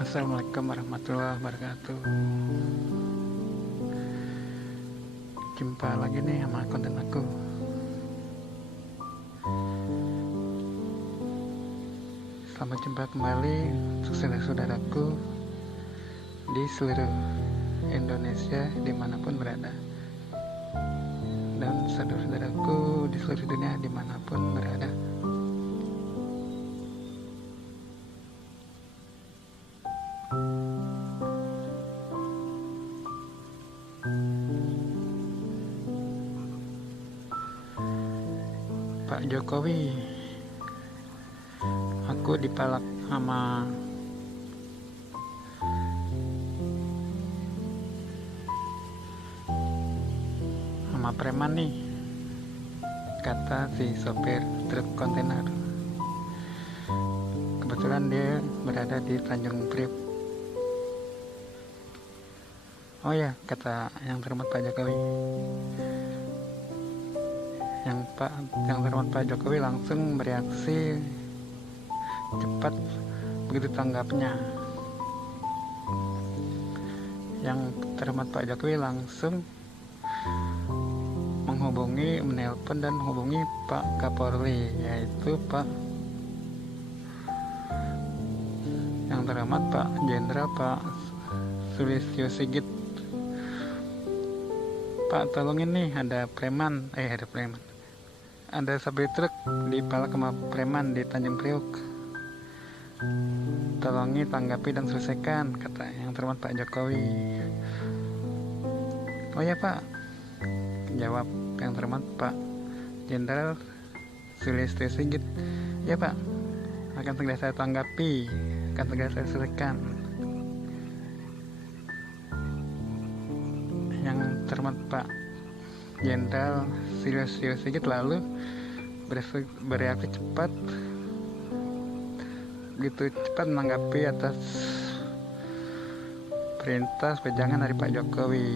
Assalamualaikum warahmatullahi wabarakatuh. Jumpa lagi nih sama konten aku. Selamat jumpa kembali untuk saudara-saudaraku di seluruh Indonesia dimanapun berada, dan saudara-saudaraku di seluruh dunia dimanapun berada. Pak Jokowi, aku dipalak sama preman nih, kata si sopir truk kontainer. Kebetulan dia berada di Tanjung Priok. Oh ya, kata yang terhormat Pak Jokowi. Yang terhormat Pak Jokowi langsung bereaksi cepat begitu tanggapnya. Yang terhormat Pak Jokowi langsung menelpon dan menghubungi Pak Kapolri, yaitu Pak yang terhormat Pak Jenderal Pak Sulistyo Sigit. Pak, tolongin nih, ada sopir truk dipalak sama preman di Tanjung Priok. Tolongi tanggapi dan selesaikan, kata yang terhormat Pak Jokowi. Oh ya Pak, jawab yang terhormat Pak Jenderal Sulistyo Sigit. Ya Pak, akan segera saya tanggapi, akan segera saya selesaikan. Yang terhormat Pak Jenderal Sulistyo Sigit lalu bereaksi cepat, menanggapi atas perintah wejangan dari Pak Jokowi.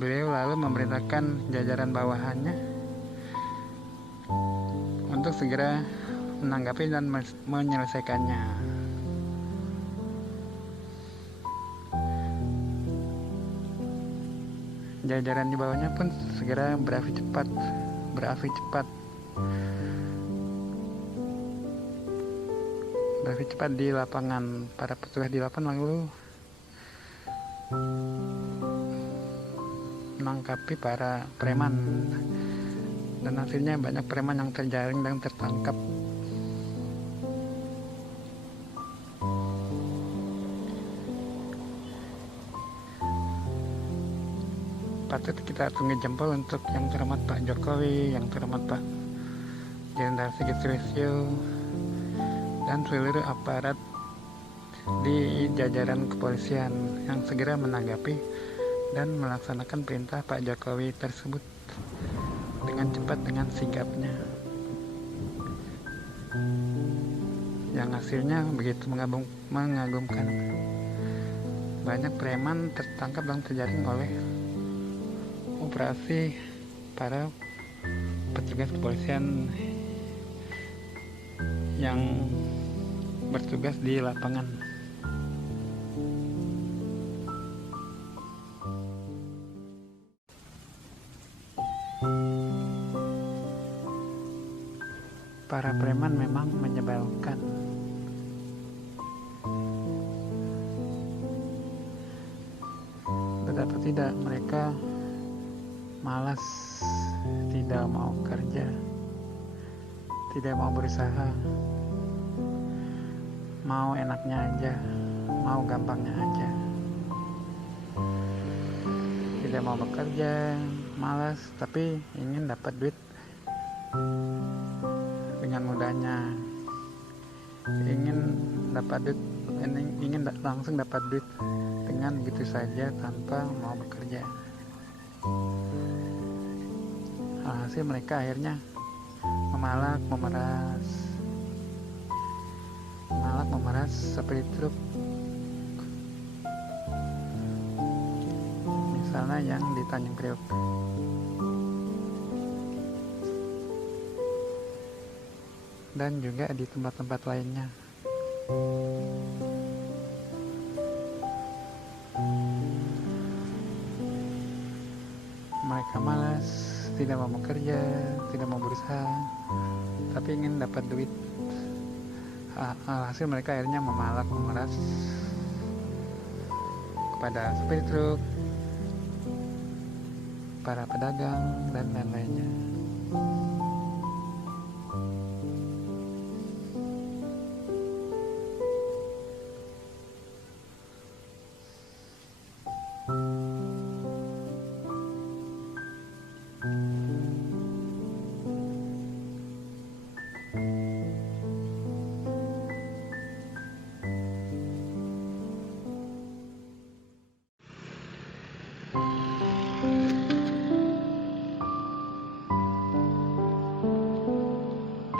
Beliau lalu memerintahkan jajaran bawahannya untuk segera menanggapi dan menyelesaikannya. Jajaran di bawahnya pun segera beraksi cepat di lapangan. Para petugas di lapangan lalu menangkapi para preman, dan hasilnya banyak preman yang terjaring dan tertangkap. Patut kita tunjuk jempol untuk yang terhormat Pak Jokowi, yang terhormat Pak Jenderal Sigit Sulistyo, dan seluruh aparat di jajaran kepolisian yang segera menanggapi dan melaksanakan perintah Pak Jokowi tersebut dengan cepat, dengan sigapnya, yang hasilnya begitu mengagumkan. Banyak preman tertangkap dan terjaring oleh operasi para petugas kepolisian yang bertugas di lapangan. Para preman memang menyebalkan. Betapa tidak, mereka malas, tidak mau kerja, tidak mau berusaha, mau enaknya aja, mau gampangnya aja, tidak mau bekerja, malas, tapi ingin dapat duit dengan mudahnya, ingin langsung dapat duit dengan begitu saja tanpa mau bekerja. Alhasil mereka akhirnya memalak, memeras seperti truk, misalnya yang di Tanjung Priok. Dan juga di tempat-tempat lainnya. Mereka malas, tidak mau bekerja, tidak mau berusaha, tapi ingin dapat duit. Alhasil mereka akhirnya memalak, memeras kepada supir truk, para pedagang, dan lain-lainnya.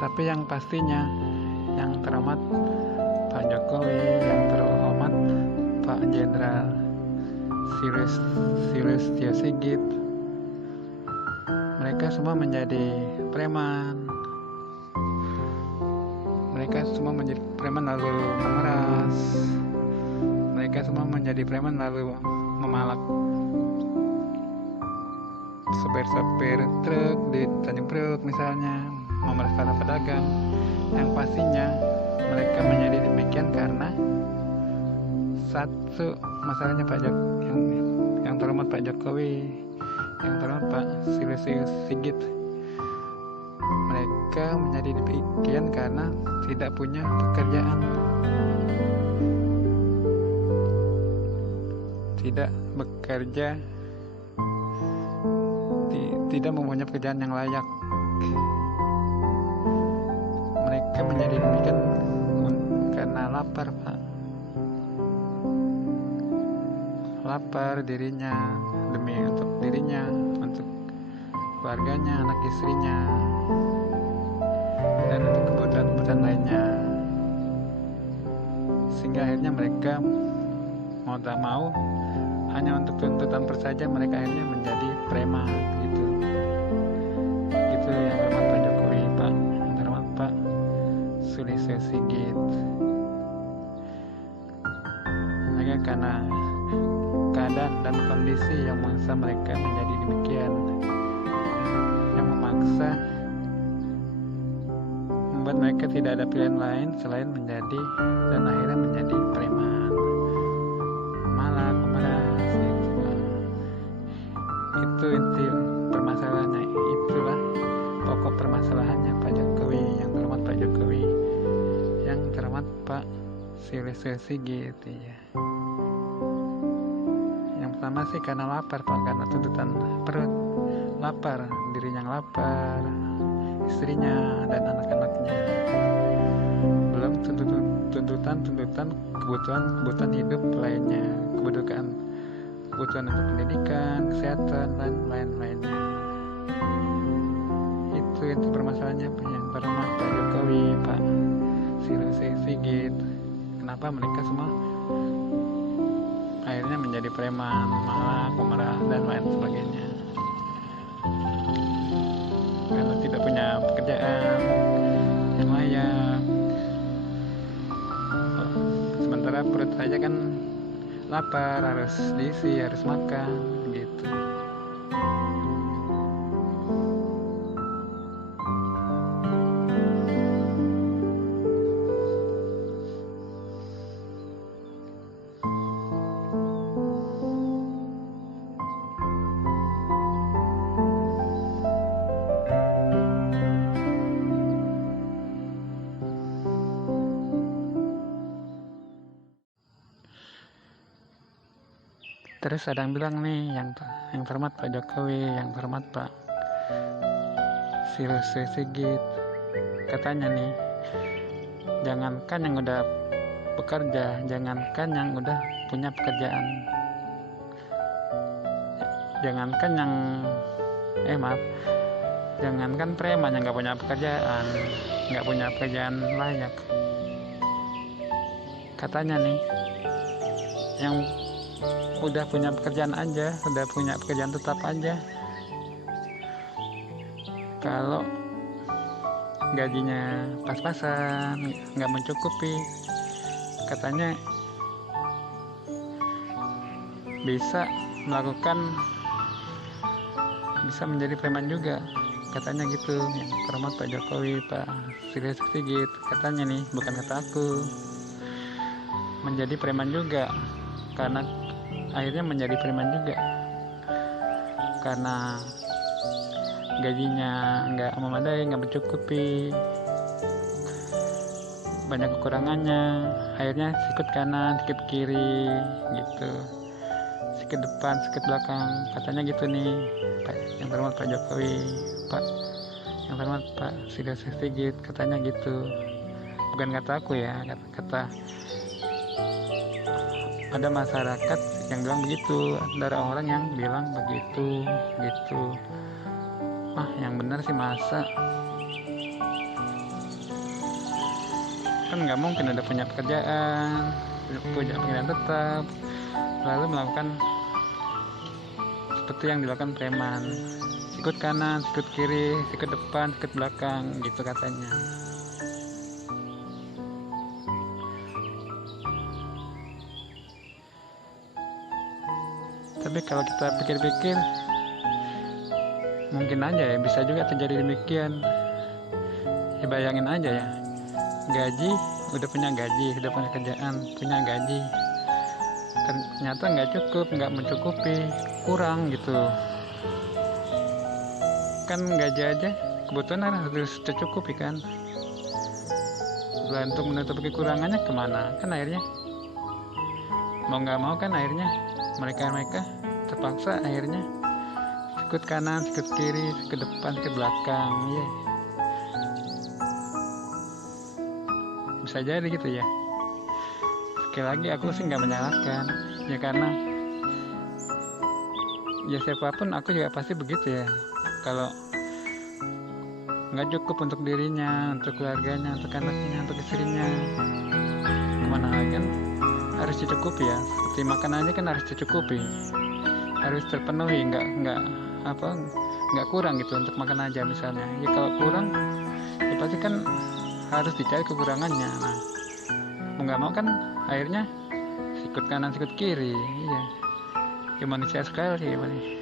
Tapi yang pastinya, yang terhormat Pak Jokowi, yang terhormat Pak Jenderal Silistio Sigit, mereka semua menjadi preman. Mereka semua menjadi preman lalu memeras. Mereka semua menjadi preman lalu memalak sopir-sopir truk di Tanjung Priok misalnya, memeras para pedagang. Yang pastinya mereka menjadi demikian karena satu, masalahnya yang terhormat Pak Jokowi, yang terhormat Pak Silistio Sigit, mereka menjadi demikian karena tidak punya pekerjaan, tidak bekerja, tidak mempunyai pekerjaan yang layak. Mereka menjadi demikian karena lapar, Pak. Lapar dirinya, untuk dirinya, untuk keluarganya, anak istrinya, dan untuk kebutuhan-kebutuhan lainnya. Sehingga akhirnya mereka mau tak mau, hanya untuk tuntutan saja mereka akhirnya menjadi preman gitu. Gitu yang terhormat Pak Jokowi, Pak, yang terhormat Pak Silistio Sigit. Mereka karena keadaan dan kondisi yang memaksa mereka menjadi demikian, yang memaksa membuat mereka tidak ada pilihan lain selain menjadi dan akhirnya menjadi preman, memalak, memeras gitu. Itu inti permasalahannya, itulah pokok permasalahannya Pak Jokowi, yang terhormat Pak Jokowi, yang terhormat Pak Silistio Sigit ya. Yang pertama sih karena lapar, Pak, karena tuntutan perut, lapar, dirinya yang lapar, istrinya dan anak-anaknya. Belum tuntutan kebutuhan hidup lainnya, kebutuhan untuk pendidikan, kesehatan, dan lain-lainnya. Itu permasalahannya yang terhormat Pak Jokowi, Pak Silistio Sigit. Kenapa mereka semua akhirnya menjadi preman, malak, pemerah, dan lain sebagainya? Karena tidak punya pekerjaan yang layak, apa, perut aja kan lapar, harus diisi, harus makan gitu. Terus ada yang bilang nih, yang terhormat Pak Jokowi, yang terhormat Pak Sigit, katanya nih, jangankan yang udah bekerja, jangankan yang udah punya pekerjaan, jangankan yang jangankan preman yang nggak punya pekerjaan layak, katanya nih, yang udah punya pekerjaan aja, udah punya pekerjaan tetap aja, kalau gajinya pas-pasan, nggak mencukupi, katanya bisa menjadi preman juga, katanya gitu. Yang terhormat Pak Jokowi, Pak Sigit, katanya nih, bukan kata aku, menjadi preman juga, karena akhirnya menjadi preman juga karena gajinya nggak memadai, nggak mencukupi, banyak kekurangannya, akhirnya sikut kanan, sikut kiri gitu, sikut depan, sikut belakang, katanya gitu nih Pak, yang terhormat Pak Jokowi, yang terhormat Pak Sigit, katanya gitu, bukan kata aku ya, kata ada masyarakat yang bilang begitu, ada orang yang bilang begitu gitu. Yang benar sih masa, kan nggak mungkin udah punya pekerjaan, punya pekerjaan tetap, lalu melakukan seperti yang dilakukan preman, sikut kanan, sikut kiri, sikut depan, sikut belakang gitu katanya. Tapi kalau kita pikir-pikir, mungkin aja ya, bisa juga terjadi demikian. Ya bayangin aja ya, gaji, udah punya kerjaan, punya gaji, ternyata nggak cukup, nggak mencukupi, kurang gitu. Kan gaji aja kebutuhan harus tercukupi kan. Lah untuk menutupi kekurangannya kemana? Kan akhirnya mau nggak mau kan akhirnya mereka terpaksa akhirnya sikut kanan, sikut kiri, sikut depan, sikut belakang, ya. Bisa jadi gitu ya. Sekali lagi aku sih nggak menyalahkan, ya karena ya siapapun aku juga pasti begitu ya. Kalau nggak cukup untuk dirinya, untuk keluarganya, untuk anaknya, untuk istrinya, kemana lagi kan harus dicukupi ya. Seperti makan aja kan harus dicukupi, harus terpenuhi, nggak kurang gitu untuk makan aja misalnya. Ya kalau kurang ya pasti kan harus dicari kekurangannya. Nah, mau nggak mau kan akhirnya sikut kanan sikut kiri, iya. Ya manusia sekali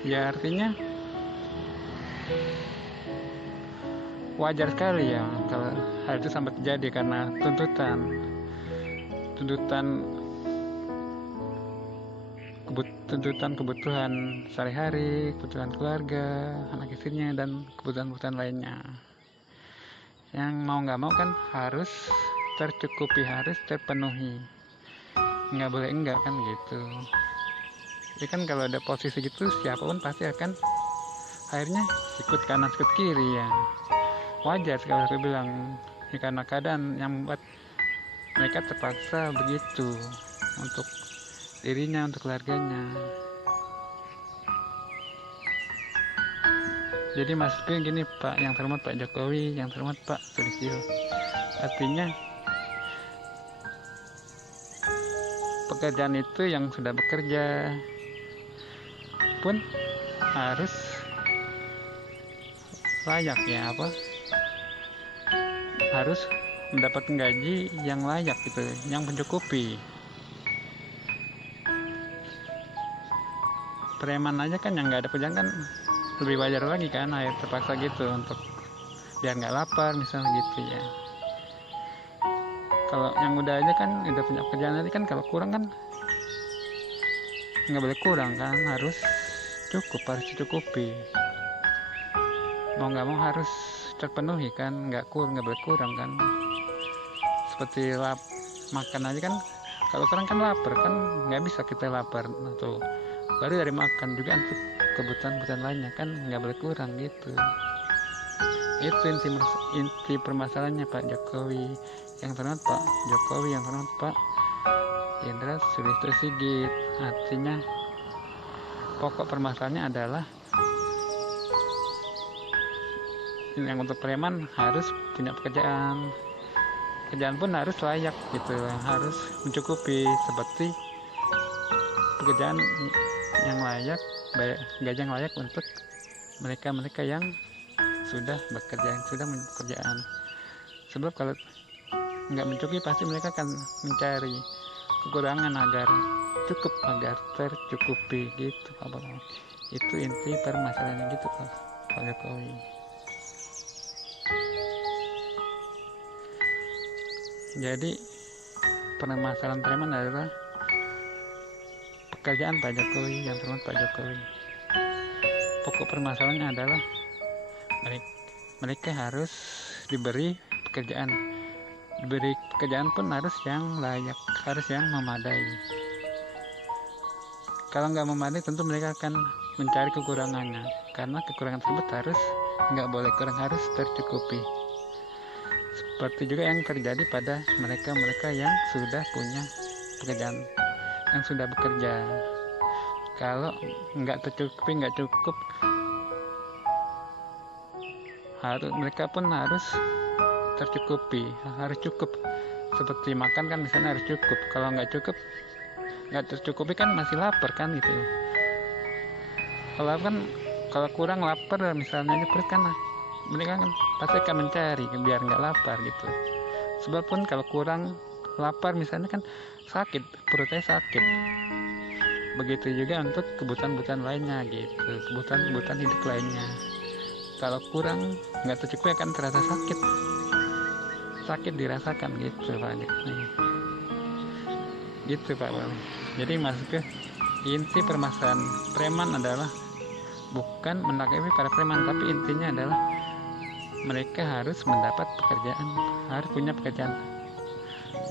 ya, artinya wajar sekali ya kalau hal itu sampai terjadi karena tuntutan kebutuhan sehari-hari, kebutuhan keluarga, anak istrinya, dan kebutuhan lainnya yang mau nggak mau kan harus tercukupi, harus terpenuhi, nggak boleh enggak kan gitu. Jadi kan kalau ada posisi gitu, siapapun pasti akan akhirnya sikut kanan sikut kiri ya. Wajar sekali aku bilang ya, karena keadaan yang membuat mereka terpaksa begitu untuk dirinya, untuk keluarganya. Jadi maksudnya gini Pak, yang terhormat Pak Jokowi, yang terhormat Pak Sulistyo, artinya pekerjaan itu yang sudah bekerja pun harus layak ya, harus mendapatkan gaji yang layak gitu, yang mencukupi. preman aja kan yang nggak ada kerjaan kan lebih wajar lagi kan, akhir terpaksa gitu untuk biar nggak lapar misalnya gitu ya. Kalau yang udah aja kan udah punya pekerjaan tadi kan, kalau kurang kan nggak boleh kurang kan, harus cukup, harus dicukupi, mau nggak mau harus terpenuhi kan, nggak boleh kurang kan. Seperti makan aja kan, kalau kurang kan lapar kan, nggak bisa kita lapar atau baru dari makan juga untuk kebutuhan lainnya kan, nggak boleh kurang gitu. Itu inti permasalahannya Pak Jokowi yang terhormat, Pak Jokowi yang terhormat, Pak Jenderal Sulistyo Sigit. Artinya pokok permasalahannya adalah yang untuk preman harus punya pekerjaan pun harus layak gitu, harus mencukupi, seperti pekerjaan yang layak, gaji yang layak untuk mereka yang sudah bekerja, yang sudah pekerjaan. Sebab kalau nggak mencukupi pasti mereka akan mencari kekurangan agar cukup, agar tercukupi gitu Pak. Itu inti permasalahannya gitu Pak Jokowi. Jadi permasalahan preman adalah pekerjaan Pak Jokowi, yang terhormat Pak Jokowi. Pokok permasalahannya adalah mereka harus diberi pekerjaan pun harus yang layak, harus yang memadai. Kalau nggak memadai tentu mereka akan mencari kekurangannya, karena kekurangan tersebut harus nggak boleh kurang, harus tercukupi. Seperti juga yang terjadi pada mereka yang sudah punya pekerjaan, yang sudah bekerja. Kalau nggak tercukupi, nggak cukup, mereka pun harus tercukupi, harus cukup. Seperti makan kan misalnya harus cukup, kalau nggak tercukupi kan masih lapar kan gitu. Kalau kurang lapar misalnya perut kan, mereka kan pasti akan mencari biar nggak lapar gitu. Sebab pun kalau kurang lapar misalnya kan sakit, perutnya sakit. Begitu juga untuk kebutuhan lainnya gitu, kebutuhan hidup lainnya. Kalau kurang nggak tercukupi akan terasa sakit dirasakan gitu Pak. Gitu Pak. Jadi maksudnya inti permasalahan preman adalah bukan menanggapi para preman, tapi intinya adalah mereka harus mendapat pekerjaan, harus punya pekerjaan.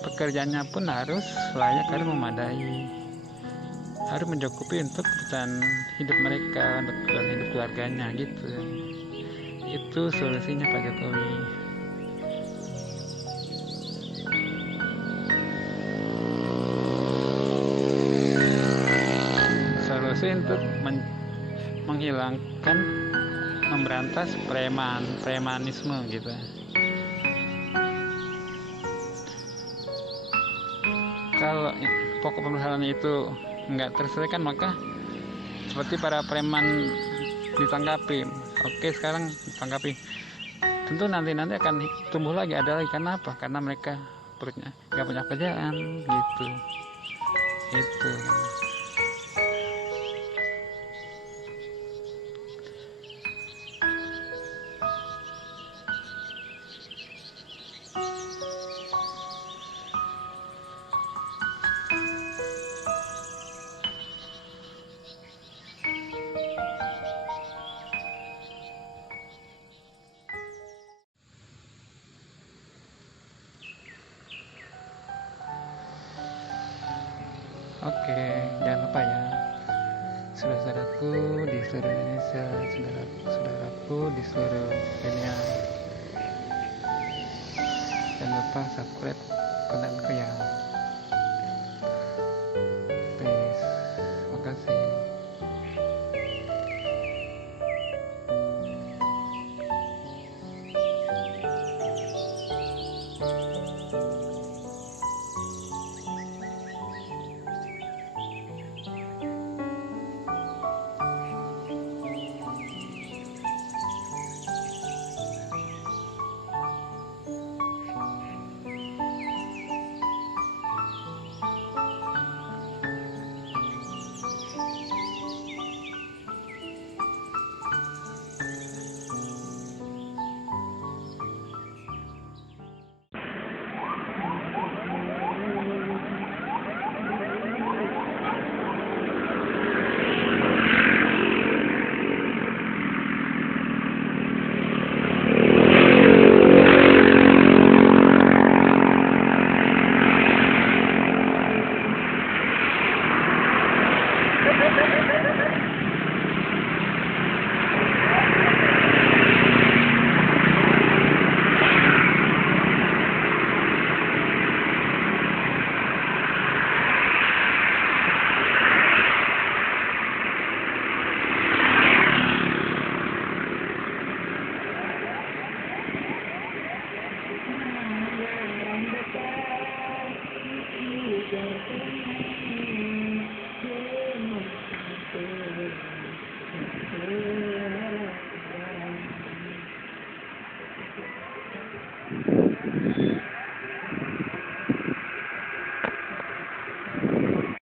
Pekerjaannya pun harus layak, harus memadai, harus mencukupi untuk kebutuhan hidup mereka, untuk kebutuhan hidup keluarganya gitu. Itu solusinya Pak Jokowi. Solusi untuk menghilangkan, memberantas premanisme gitu. Kalau pokok permasalahan itu nggak terselesaikan, maka seperti para preman ditangkapi, oke sekarang ditangkapi, tentu nanti akan tumbuh lagi, ada lagi. Karena apa? Karena mereka perutnya nggak punya kerjaan gitu. Itu oke, jangan lupa ya, saudaraku di seluruh Indonesia, saudaraku di seluruh dunia, jangan lupa subscribe kontenku ya.